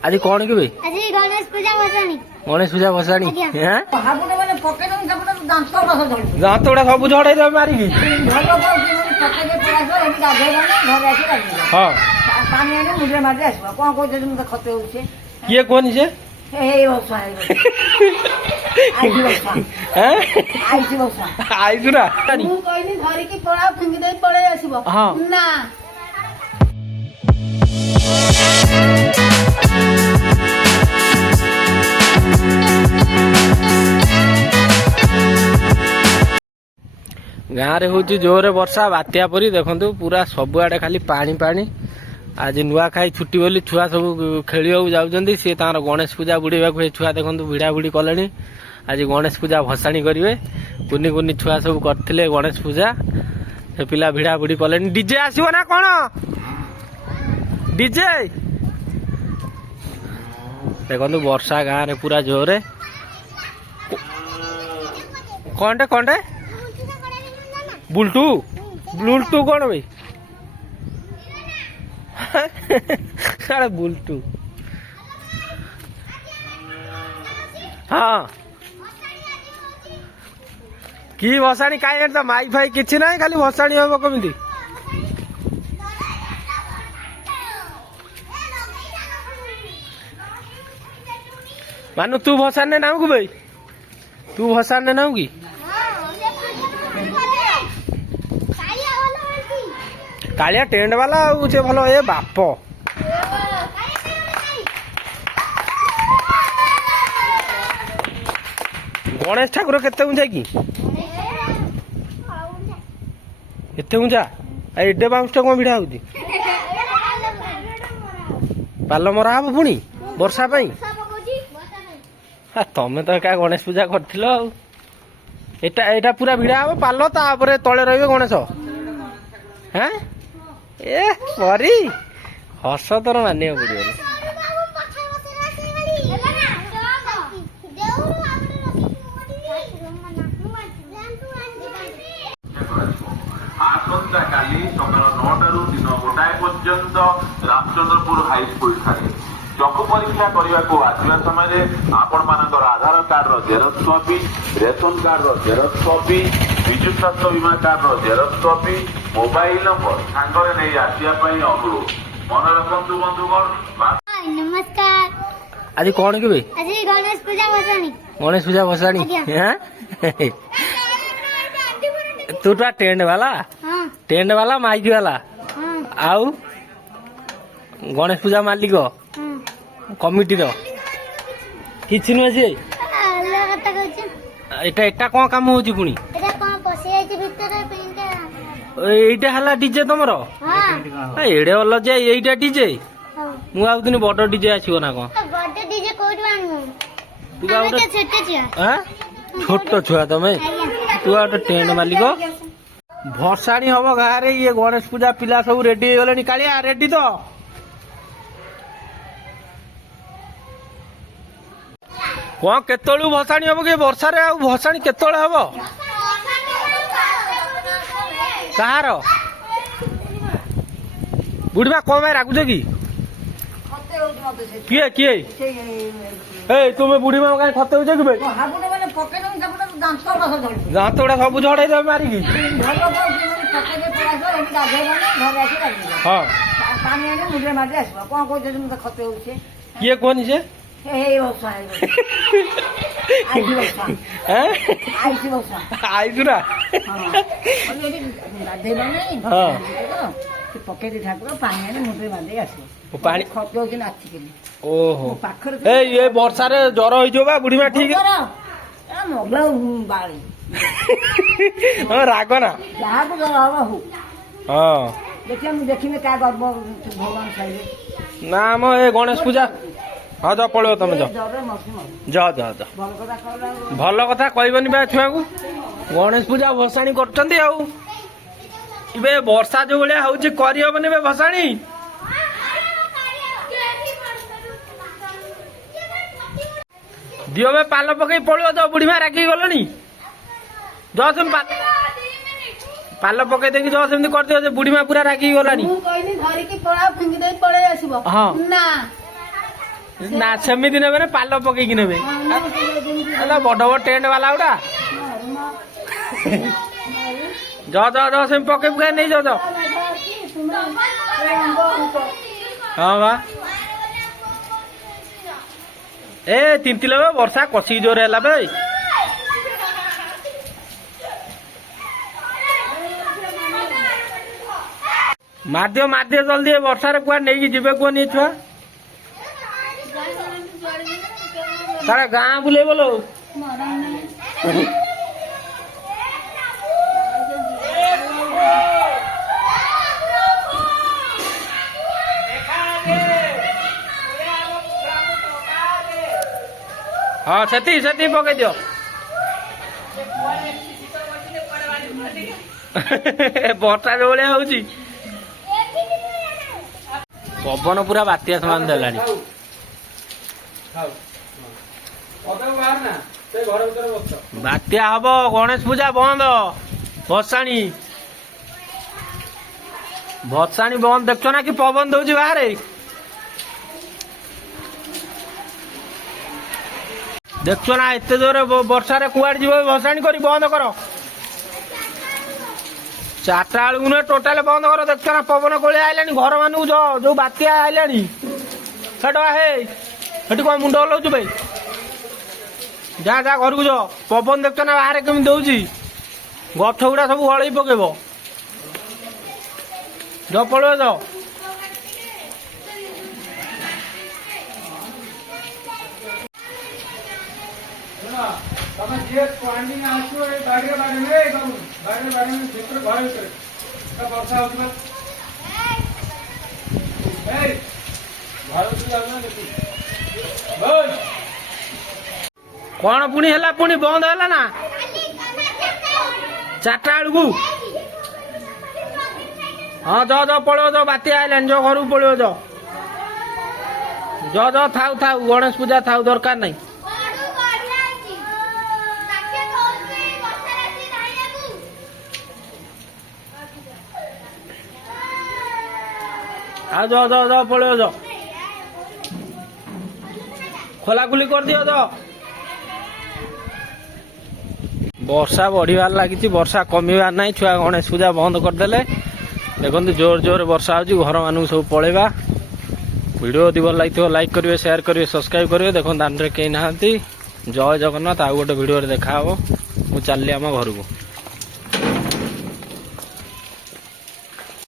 आज कौन की भाई आज गणेश पूजा भसाणी गणेश पूजा भसाणी हैं हाबुटे माने पकेन सबटा दांत रस धरि दांत गुड़ा सब झड़ाई दे मारी की घर को पकेन परासो एबी गाधे बने घर आसी गाधे हां पानी आने मुझे मार आसबा कोन को जे मते खते होछे किए कोन से हे बसा आई बसा हैं आई बसा आई सुना मु कहनी धरि की पळा फिंगी दे पळे आसीबो हां ना गाँव रे हूँ जोरे वर्षा बात्या परी देखु पूरा सबुआडे खाली पानी पानी आज नुआ खाई छुट्टी बोली छुआ सब खेल जाऊँच सी तार गणेश पूजा बुड़ेवा छुआ देखु भिड़ा भिड़ी कले आज गणेश पूजा भसाणी करेंगे कुनी कुनी छुआ सब करते गणेश पूजा से पिला भिड़ा भिड़ी कले डीजे आसो ना कौन डीजे देखु वर्षा गाँव रे पूरा जोरे कौनटे कौनटे बुलटू बुलटू कौन भाई अरे बुलटू हाँ कि भसाणी कहीं तो माई फाई किसी ना खाली भसाणी हम कमी मानु तू भसाणी नाम को भाई तू भसाणी नाम की कालिया टेंट वाला से भल ए बाप गणेश ठाकुर केते ऊंचा कि एते ऊंचा एडे बाउंस कौन भिड़ा हो पाल मरा हम पुणी वर्षा तमें तो क्या गणेश पूजा कर पूरा भिड़ा हम पाल तापर तले रे गणेश हैं ए परी हस तोर मानिया पड़ो आसंता काली सकाल 9 दिन गोटाए पर्यंत रामचंद्रपुर हाईस्कूल ठारे चक्षु परीक्षा करने को आसवा समय आपण मानकर Aadhaar card xerox copy ration card xerox copy विजु स्वास्थ्य बीमा card xerox copy mobile number सांगरे नहीं आसिया अनुरोध मन रखु बंधुगण नमस्कार आज कौन की भाई आज गणेश पूजा भसाणी गणेश पूजा भसाणी हैं तू तो टेंट वाला हां टेंट वाला माइक वाला हां आउ गणेश पूजा मालिक हां कमिटी रो किछि नुह जे अलग कथा कहछ एटा एटा कोन काम होची पुनी एटा कोन पसे आइछ भीतर पेंट एइटा हला डीजे तमरो हां एडे अल जे एइटा डीजे हां मु आउदिन बड़ डीजे आसीबो ना कोन बर्थडे डीजे कोड बानू तू आ छोटे छिया हैं छोटो छुआ तमे तू आ टेंट मालिक भसाणी हम गाँव रे ये गणेश पूजा पिला सब रेडी हो गले कालिया रेडी तो कौन केतलू भसाणी हम कि वर्षा रे आ भसाणी केतले हम कहार बुढ़ीमा कौन भाई रागुच कि किए किए ए तुम बुढ़ी माँ कहीं खत हो कि भाई हाबुटे माने पकेन सबटा दांत रस धरि दांत गुड़ा सब झड़ाई दे मारी की घर को पकेन परासो एबी गाधे बने घर आसी गाधे हाँ पानी आने मुझे मार आसबा कोन को जे मते खते होछे किए कौन से हे बसा आई बसा हैं आई बसा आई सुना हां एबी गाधे बने हाँ पकेन ठाकुर पानी आने मुझे मार आसबा पानी खते होछे नाची के ओहो पाखर ए ये वर्षा रे जर हो बा बुढ़ी माँ ठीक ए मोगला बाड़ी हाँ राग ना जहाँ को जरा हो हाँ देखिए मैं देखी में क्या गर्व भगवान सही ना हम ए गणेश पूजा हाँ जा पड़ो तुम जा जरे मसी जा जा जा भल कथा कहला भल कथा कहबनी बा छुआ को गणेश पूजा भसाणी करछंती आउ इबे वर्षा जो भलिया होउची करि हबनी बे भसाणी दियो बे पाल पकई पड़ो तो बुढ़ी माँ राखी गलनी जो तुम पाल पकई देखी जो सेमती कर दियो बुढ़ी माँ पूरा राखी गलानी मु कहनी धरि की पळा फिंगी दे पळे आसीबो हां ना ନା ସେମିତି ନେବେ ନା ପାଲ ପକେଇକି ନେବେ ହେଲା ବଡ ବଡ ଟେଣ୍ଟ ବାଲା ଗୁଡା ଯ ସେମିତି ପକେଇ ପକେଇ ନେଇ ଯାଉ ହଁ ବା ଏ ତିନ୍ତିଲେ ବେ ବର୍ଷା କଷିକି ଜୋରେ ହେଲା ବେ ମାରିଦିଅ ଜଲ୍ଦି ଏ ବର୍ଷାରେ କୁଆଡେ ନେଇକି ଯିବେ କୁହନି ଛୁଆ ତାର ଗାଁ ବୁଲେଇ ବୋଲ ହଁ ସେତିକି ପକେଇ ଦିଅ ବର୍ଷା ଯୋଉଭଳିଆ ହଉଛି ପବନ ପୁରା ବାତ୍ୟା ସମାନ ଦେଲାଣି ବାତ୍ୟା ହବ ଗଣେଶ ପୂଜା ବନ୍ଦ ଭସାଣି ବନ୍ଦ ଦେଖଛ ନା କି ପବନ ଦଉଛି ବାହାରେ ଦେଖଛ ନା ଏତେ ଜୋରେ ବର୍ଷାରେ କୁଆଡେ ଯିବ ଭସାଣି କରି ବନ୍ଦ କର 4ଟା ବେଳକୁ ନୁହେଁ ଟୋଟାଲ ବନ୍ଦ କର ଦେଖଛ ନା ପବନ କୋଳିଆ ଆଇଲାଣି ଘର ମାନଙ୍କୁ ଯୋଉ ବାତ୍ୟା ଆଇଲାଣି ସେଠି କଣ ମୁଣ୍ଡ ହଲଉଛୁ ଭାଇ ଯା ଘରକୁ ଯାଅ ପବନ ଦେଖଛ ନା ବାହାରେ କେମିତି ଦଉଛି ଗଛ ଗୁଡା ସବୁ ହଳେଇ ପକେଇବ ପଳୁଅ ଯାଅ ତମେ ଯିଏ ଷ୍ଟାଣ୍ଡିଂ ଆସିବ ଏଇ ବାଡିରେ ବାଡିରେ ଭିତରେ ଘର ଭିତରେ ବର୍ଷା ହଉଛି କଣ ପୁଣି ହେଲା ପୁଣି ବନ୍ଦ ହେଲା ନା 4ଟା ବେଳକୁ ହଁ ଯ ପଳେଇବ ବାତ୍ୟା ଆଇଲାଣି ଘରକୁ ପଳେଇବ ଥାଉ ଗଣେଶ ପୂଜା ଥାଉ ଦରକାର ନାହିଁ ଆଉ ପଳେଇବ ଖୋଲାଖୋଲି କରିଦିଅ ବର୍ଷା ବଢିବାର ଲାଗିଛି ବର୍ଷା କମିବାର ନାହିଁ ଛୁଆ ଗଣେଶ ପୂଜା ବନ୍ଦ କରିଦେଲେ ଦେଖନ୍ତୁ ଜୋର ବର୍ଷା ହଉଛି ଘର ମାନଙ୍କୁ ସବୁ ପଳେଇବା ଭିଡିଓ ଯଦି ଭଲ ଲାଗିଥିବ ଲାଇକ୍ କରିବେ ସେୟାର କରିବେ ସବସ୍କ୍ରାଇବ କରିବେ ଦେଖନ୍ତୁ ଦାଣ୍ଡରେ କେହି ନାହାନ୍ତି ଜୟ ଜଗନ୍ନାଥ ଆଉ ଗୋଟେ ଭିଡିଓରେ ଦେଖାହବ ମୁଁ ଚାଲିଲି ଆମ ଘରକୁ